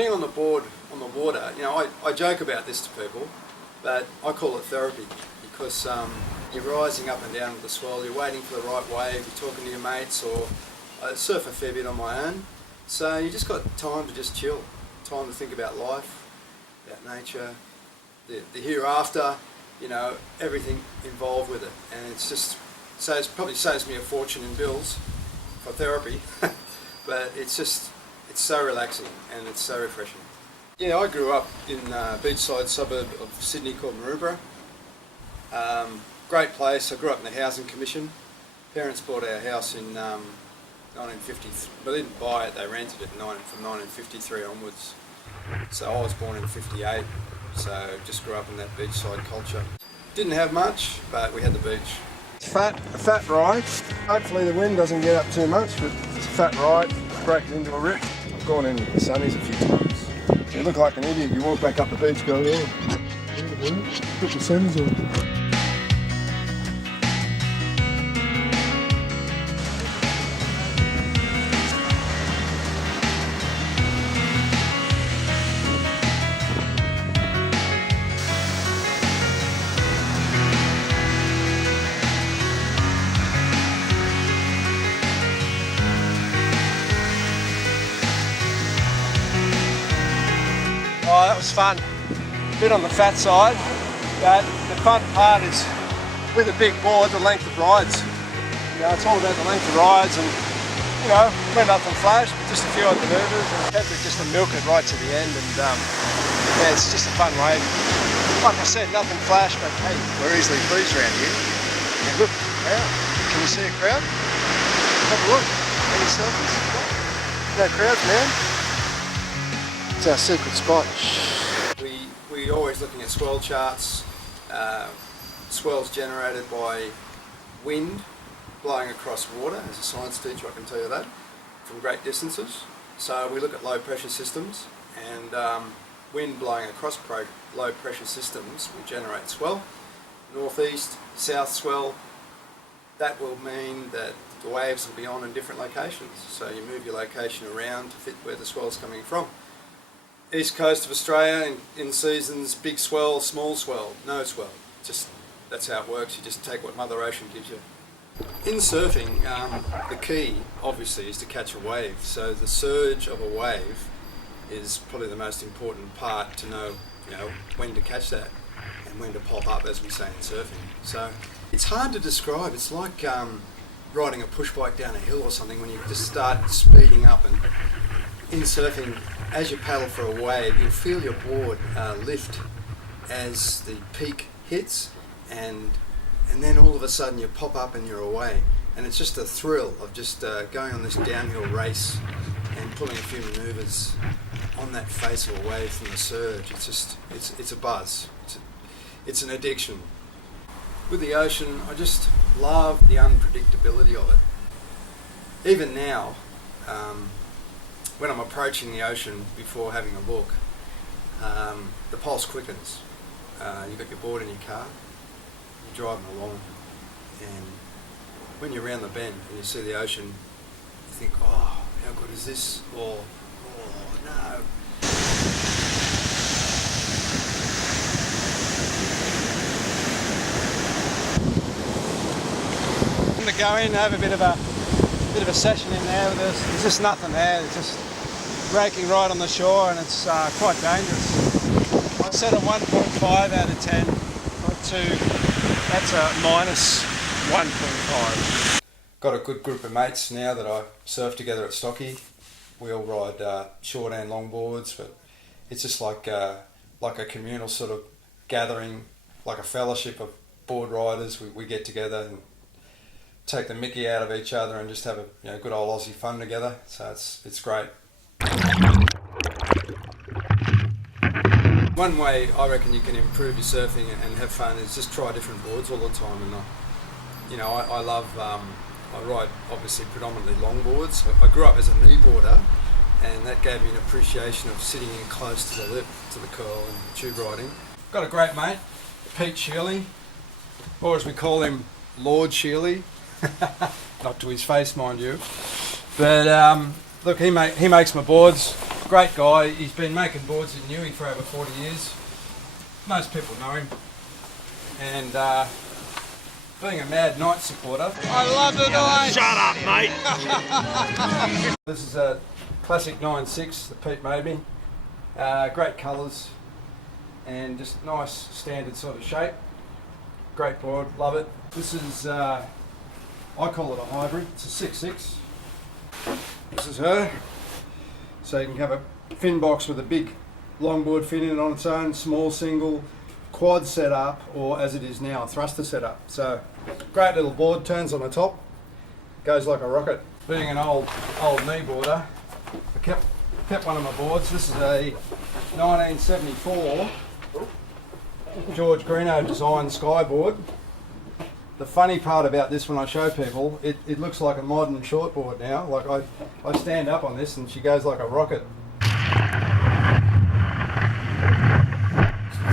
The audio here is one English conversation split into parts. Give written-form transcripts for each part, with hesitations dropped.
being on the board on the water, you know, I joke about this to people, but I call it therapy because you're rising up and down with the swell, you're waiting for the right wave, you're talking to your mates, or I surf a fair bit on my own, so you just got time to just chill, time to think about life, about nature, the hereafter, you know, everything involved with it, and it's just, so it probably saves me a fortune in bills for therapy, but it's just, it's so relaxing and it's so refreshing. Yeah, I grew up in a beachside suburb of Sydney called Maroubra. Great place. I grew up in the Housing Commission. Parents bought our house in 1953. But they didn't buy it, they rented it from 1953 onwards. So I was born in 58, so just grew up in that beachside culture. Didn't have much, but we had the beach. A fat ride. Hopefully the wind doesn't get up too much, but it's a fat ride. Break it into a rip. I've gone in with the sunnies a few times. You look like an idiot. You walk back up the beach going, oh, put the sunnies on. Oh, that was fun. A bit on the fat side, but the fun part is with a big board, the length of rides. You know, it's all about the length of rides, and you know, went nothing flash, but just a few odd manoeuvres, and kept it just to milk it right to the end. And yeah, it's just a fun wave. Like I said, nothing flash, but hey, we're easily pleased around here. And look, now, can you see a crowd? Have a look. Any surfers? No crowds, man. It's our secret spot. We're always looking at swell charts. Swells generated by wind blowing across water. As a science teacher, I can tell you that, from great distances. So we look at low pressure systems, and wind blowing across low pressure systems will generate swell. Northeast, south swell, that will mean that the waves will be on in different locations. So you move your location around to fit where the swell's coming from. East coast of Australia, in seasons, big swell, small swell, no swell. Just, that's how it works. You just take what Mother Ocean gives you. In surfing, the key, obviously, is to catch a wave. So the surge of a wave is probably the most important part to know, you know, when to catch that and when to pop up, as we say in surfing. So it's hard to describe. It's like riding a push bike down a hill or something when you just start speeding up. And in surfing, as you paddle for a wave, you'll feel your board lift as the peak hits, and then all of a sudden you pop up and you're away. And it's just a thrill of just going on this downhill race and pulling a few manoeuvres on that face of a wave from the surge. It's just, it's a buzz. It's an addiction. With the ocean, I just love the unpredictability of it. Even now, when I'm approaching the ocean before having a look, the pulse quickens. You've got your board in your car, you're driving along, and when you're around the bend and you see the ocean, you think, oh, how good is this? Or, oh, no. I'm going to go in, have a bit of a session in there with us. There's just nothing there. It's just raking right on the shore, and it's quite dangerous. I set a 1.5 out of 10, not 2. That's a minus 1.5. Got a good group of mates now that I surf together at Stocky. We all ride short and long boards, but it's just like a communal sort of gathering, like a fellowship of board riders. We get together and take the mickey out of each other and just have a good old Aussie fun together. So it's great. One way I reckon you can improve your surfing and have fun is just try different boards all the time. And I love, I ride obviously predominantly longboards. I grew up as a kneeboarder, and that gave me an appreciation of sitting in close to the lip, to the curl and tube riding. Got a great mate, Pete Shealy, or as we call him, Lord Shealy. Not to his face, mind you. But look, he makes my boards. Great guy. He's been making boards in Newey for over 40 years. Most people know him. And being a Mad Knight supporter. I love the night. Shut up, mate. This is a classic 9.6 that Pete made me. Great colours and just nice standard sort of shape. Great board, love it. This is, I call it a hybrid. It's a 6.6. This is her. So you can have a fin box with a big longboard fin in it on its own, small single, quad setup, or as it is now, a thruster setup. So great little board, turns on the top, goes like a rocket. Being an old knee boarder, I kept one of my boards. This is a 1974 George Greeno design skyboard. The funny part about this, when I show people, it looks like a modern shortboard now. Like I stand up on this and she goes like a rocket.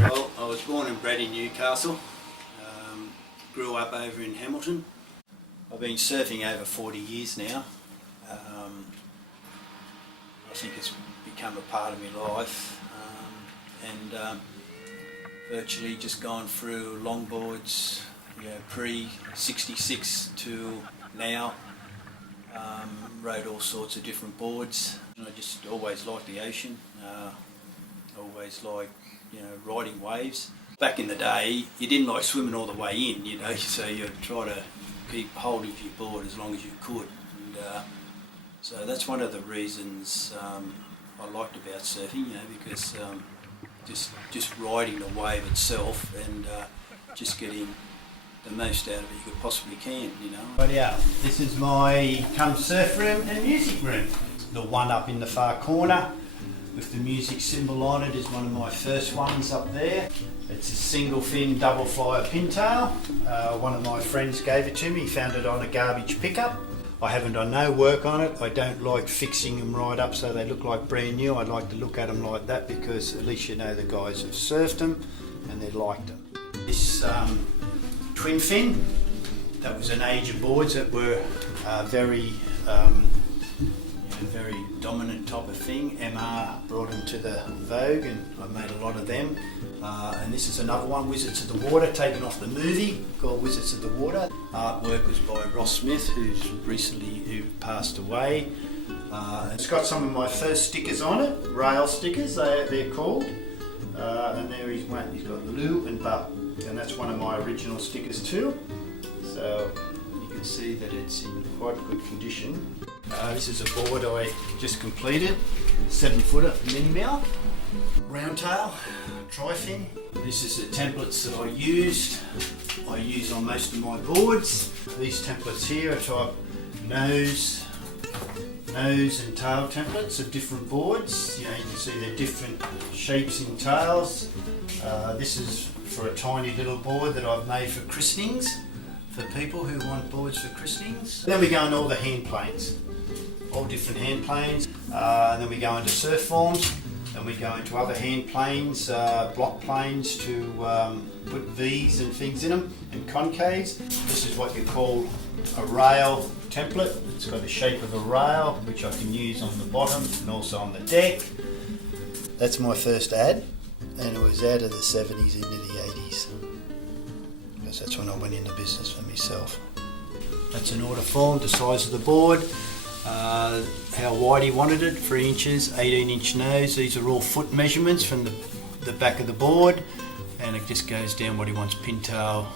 Well, I was born and bred in Newcastle, grew up over in Hamilton. I've been surfing over 40 years now. I think it's become a part of my life, and virtually just gone through longboards, pre-66 to now. Rode all sorts of different boards. I just always liked the ocean, always liked riding waves. Back in the day, you didn't like swimming all the way in, so you'd try to keep hold of your board as long as you could. And, so that's one of the reasons I liked about surfing, because just riding the wave itself and just getting the most out of it you could possibly can, But yeah, this is my surf room and music room. The one up in the far corner with the music symbol on it is one of my first ones up there. It's a single fin double flyer pintail. One of my friends gave it to me. He found it on a garbage pickup. I haven't done no work on it. I don't like fixing them right up so they look like brand new. I like to look at them like that because at least the guys have surfed them and they liked them. This twin fin, that was an age of boards that were very dominant type of thing. MR brought them to the vogue and I made a lot of them. And this is another one, Wizards of the Water, taken off the movie called Wizards of the Water. Artwork was by Ross Smith, who passed away. It's got some of my first stickers on it, rail stickers they're called. And there he's got Lou and Bub, and that's one of my original stickers too. So you can see that it's in quite good condition. This is a board I just completed, 7-footer mini mouth, round tail, tri-fin. This is the templates that I used on most of my boards. These templates here are type nose and tail templates of different boards. You can see they're different shapes in tails. This is for a tiny little board that I've made for christenings, for people who want boards for christenings. Then we go into all the hand planes, all different hand planes. And then we go into surf forms, and we go into other hand planes, block planes to put V's and things in them, and concaves. This is what you call a rail template. It's got the shape of a rail, which I can use on the bottom and also on the deck. That's my first ad, and it was out of the 70s into the 80s. Because that's when I went into business for myself. That's an order form, the size of the board, how wide he wanted it, 3 inches, 18-inch nose. These are all foot measurements from the back of the board, and it just goes down what he wants, pintail,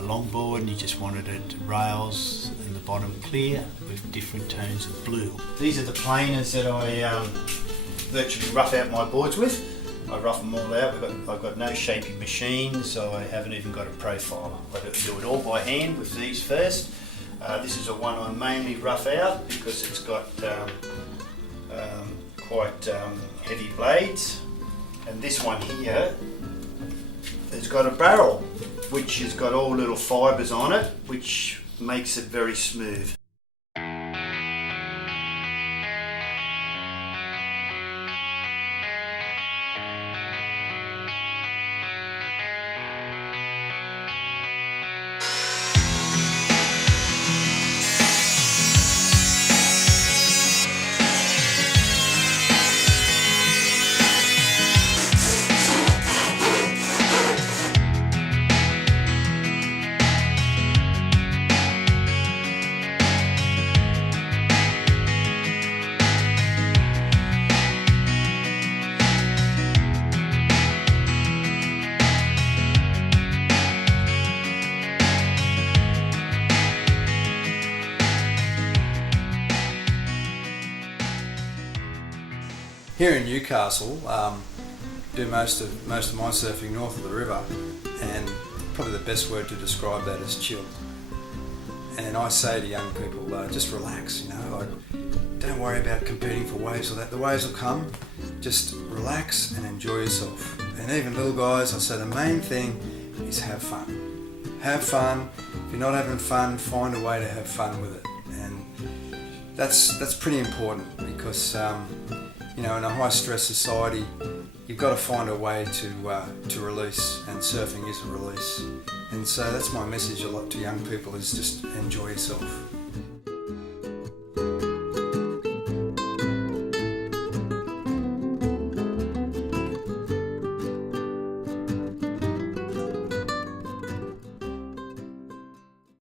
longboard, and he just wanted it rails and the bottom clear with different tones of blue. These are the planers that I virtually rough out my boards with. I rough them all out. I've got no shaping machines, so I haven't even got a profiler. I do it all by hand with these first. This is a one I mainly rough out because it's got quite heavy blades. And this one here has got a barrel, which has got all little fibres on it, which makes it very smooth. Here in Newcastle, do most of my surfing north of the river, and probably the best word to describe that is chill. And I say to young people, just relax, you know, like, don't worry about competing for waves or that. The waves will come. Just relax and enjoy yourself. And even little guys, I say the main thing is have fun. Have fun. If you're not having fun, find a way to have fun with it. And that's pretty important because you know, in a high stress society, you've got to find a way to release, and surfing is a release. And so that's my message a lot to young people, is just enjoy yourself.